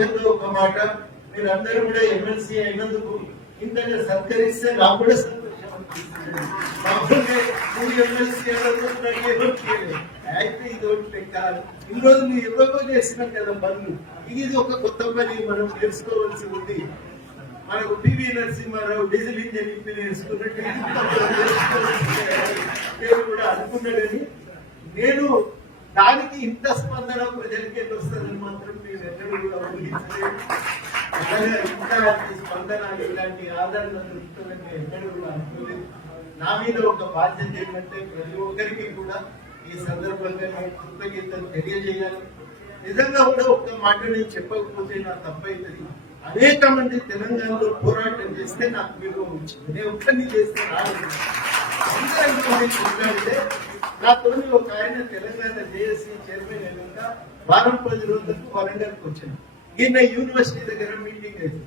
ఆఖరిలో ఒక మాట, మీరందరూ కూడా ఎమ్మెల్సీ అయినందుకు ఇంతగా సత్కరిస్తే నాకు కూడా సంతోషం అనిపిస్తుంది. అయితే ఇది ఒకటి కాదు, ఈ రోజు నువ్వు ఎవరో చేసినాం కదా పనులు, ఇది ఒక కొత్త పని మనం నేర్చుకోవాల్సి ఉంది. మనకు పివి నరసింహారావు డీజిల్ ఇంజన్ ఇంపి నేర్చుకున్నట్టు నేను కూడా అనుకున్నాడని, నేను దానికి ఇంత స్పందన ప్రజలకి ఎన్ని వస్తుందని మాత్రం నేను ఎన్నడూ కూడా ఊహించలేదు. ఇంత స్పందన ఇలాంటి ఆదరణ దొరుకుతుందని ఎన్నడూ కూడా అనుకోలేదు. నా మీద ఒక బాధ్యత ఏంటంటే ప్రతి ఒక్కరికి కూడా ఈ సందర్భంగా నేను కృతజ్ఞతలు తెలియజేయాలి. నిజంగా కూడా ఒక్క మాట నేను చెప్పకపోతే నా తప్పైతుంది. అనేక మంది తెలంగాణలో పోరాటం చేస్తే నాకు విలువ వచ్చింది. నేను ఒక్కరిని చేస్తే రాలేదు. కొట్లాడితే నాతో ఒక ఆయన తెలంగాణ జేఏసీ చైర్మన్ అయినాక వారం 10 రోజులకు వరంగల్కి వచ్చాను. ఈయన యూనివర్సిటీ దగ్గర మీటింగ్ అయింది.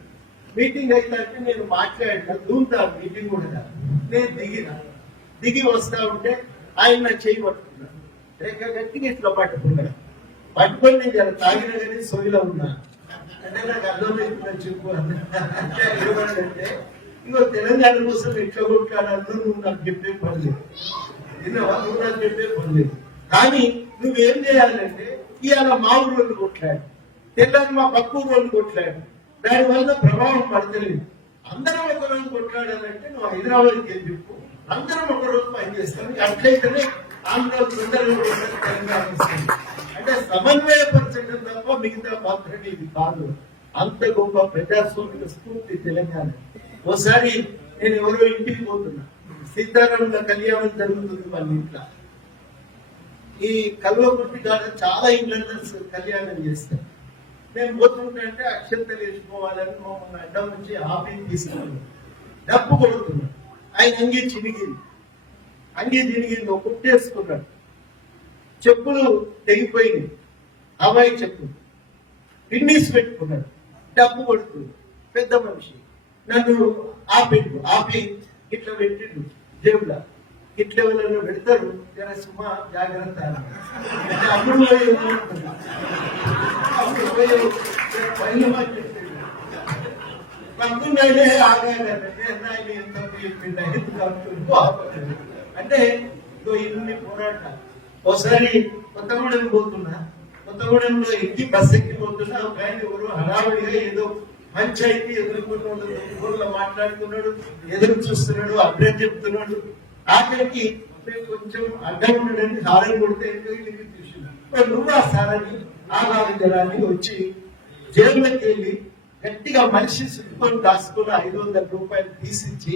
మీటింగ్ అయితే నేను మాట్లాడిన దూంతా మీటింగ్ కూడా నేను దిగి వస్తా ఉంటే ఆయన చేయి పట్టుకున్నాను. రేఖ గట్టిగా ఇట్లా పట్టుకున్నాను. పట్టుకొని నేను చాలా తాగిన కానీ సోయిలో ఉన్నాను. అంటే నాకు అర్థమైందని చెప్పు అంటే ఇంకో తెలంగాణ కోసం ఎట్లా కొట్లాడాలో నువ్వు నాకు చెప్పే పర్లేదు, నువ్వు నాకు చెప్పే పర్లేదు. కానీ నువ్వేం చేయాలంటే ఇవాళ మా ఊరు కొట్లాడు, తెల్లని మా పక్క ఊరు కొట్లాడు, దాని వల్ల ప్రభావం పడతలేదు. అందరం ఒకరోజు కొట్లాడాలంటే నువ్వు హైదరాబాద్కి వెళ్ళి చెప్పు, అందరం ఒకరోజు పని చేస్తాను. అట్లయితేనే ఆంధ్ర తెలంగాణ వస్తుంది. అంటే సమన్వయపరచడం తప్ప మిగతా మాత్రమే ఇది కాదు. అంత గొప్ప ప్రజాస్వామిక స్ఫూర్తి తెలంగాణ. ఓసారి నేను ఎవరో ఇంటికి పోతున్నా, సీతారాముల కళ్యాణం జరుగుతుంది వాళ్ళ ఇంట్లో. ఈ కల్వకుర్తి కాడ చాలా ఇండ్లలో కళ్యాణం చేస్తారు. నేను పోతుంటే అక్షంతలు వేసుకోవాలని మమ్మల్ని అడ్డం నుంచి ఆపి తీసుకున్నాను. డప్పు కొడుతున్నాడు. ఆయన అంగి చినిగింది, ఒక కుట్టేసుకున్నాడు. చెప్పులు తెగిపోయినాయి, అమ్మాయి చెప్పులు పిన్నీస్ పెట్టుకున్నాడు. డప్పు కొడుతుంది. పెద్ద మనిషి నన్ను ఆపి ఇట్లా పెట్టిండు జేబులా. ఇట్లా ఎవరైనా పెడతారు, జర సుమా జాగ్రత్త. అప్పుడు అంటే ఇన్ని పోరాటాలు. ఒకసారి కొత్తగూడెం పోతున్నా, కొత్తగూడెంలో ఎక్కి బస్ ఎక్కిపోతున్నా, ఒక ఆయన ఎవరు హడావుడిగా ఏదో పంచాయతీ ఎదుర్కొన్నాడు, మాట్లాడుతున్నాడు, ఎదురు చూస్తున్నాడు, అడ్రస్ చెప్తున్నాడు. ఆఖరికి కొంచెం అడ్డం ఉండడానికి హారం కొడితే చూసినా నువ్వు సారని ఆగాలి జనాన్ని వచ్చి జైల్లోకి వెళ్ళి గట్టిగా మనిషి చుట్టుకొని దాచుకున్న 500 రూపాయలు తీసిచ్చి,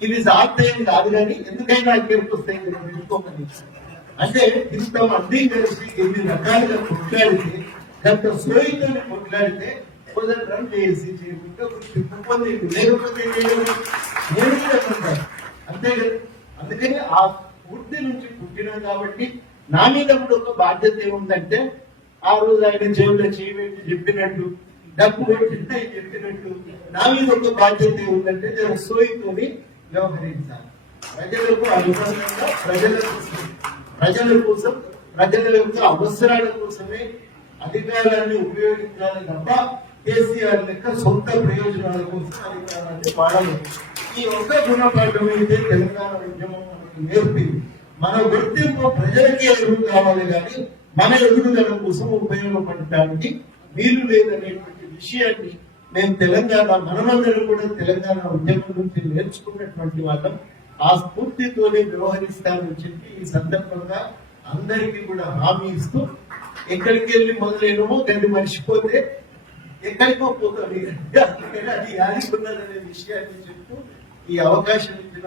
ఇవి సాధ్యం కాదు కానీ ఎందుకైనా ఇక్కడికి వస్తాయి పెట్టుకోమని. అంటే ఇంత మంది కలిసి ఎన్ని రకాలుగా కొట్లాడితే, గత సోయితో కొట్లాడితే రన్ చేసి లేకపోతే నేను అంతే కదా. అందుకని ఆ పూర్తి నుంచి పుట్టినాం కాబట్టి నా మీద కూడా ఒక బాధ్యత ఏముందంటే, ఆ రోజు ఆయన జైల్లో చేయబెట్టి చెప్పినట్టు, డబ్బు పెట్టి చెప్పినట్టు నా మీద ఒక బాధ్యత ఏముందంటే నేను సోయితోని వ్యవహరించాలి. ప్రజలకు అనుగుణంగా ప్రజల కోసం ప్రజల యొక్క అవసరాల కోసమే అధికారాన్ని ఉపయోగించాలి తప్ప కేసీఆర్ లెక్క సొంత ప్రయోజనాల కోసం అధికారాన్ని వాడాలి. ఈ ఒక్క గుణపాఠం అయితే తెలంగాణ ఉద్యమం మనకు నేర్పింది. మన గుర్తింపు ప్రజలకి ఎదురు కావాలి కానీ మన ఎదుగుదల కోసం ఉపయోగపడటానికి వీలు లేదనేటువంటి విషయాన్ని మేము మనమందరం కూడా తెలంగాణ ఉద్యమం నుంచి నేర్చుకున్నటువంటి వాళ్ళం. ఆ స్ఫూర్తితోనే వ్యవహరిస్తామని చెప్పి ఈ సందర్భంగా అందరికీ కూడా హామీ ఇస్తూ, ఎక్కడికి వెళ్ళి మొదలైనమో దాన్ని మర్చిపోతే ఎక్కడికో పోతాడు, అది యాదికున్నదనే విషయాన్ని చెప్తూ ఈ అవకాశం ఇచ్చిన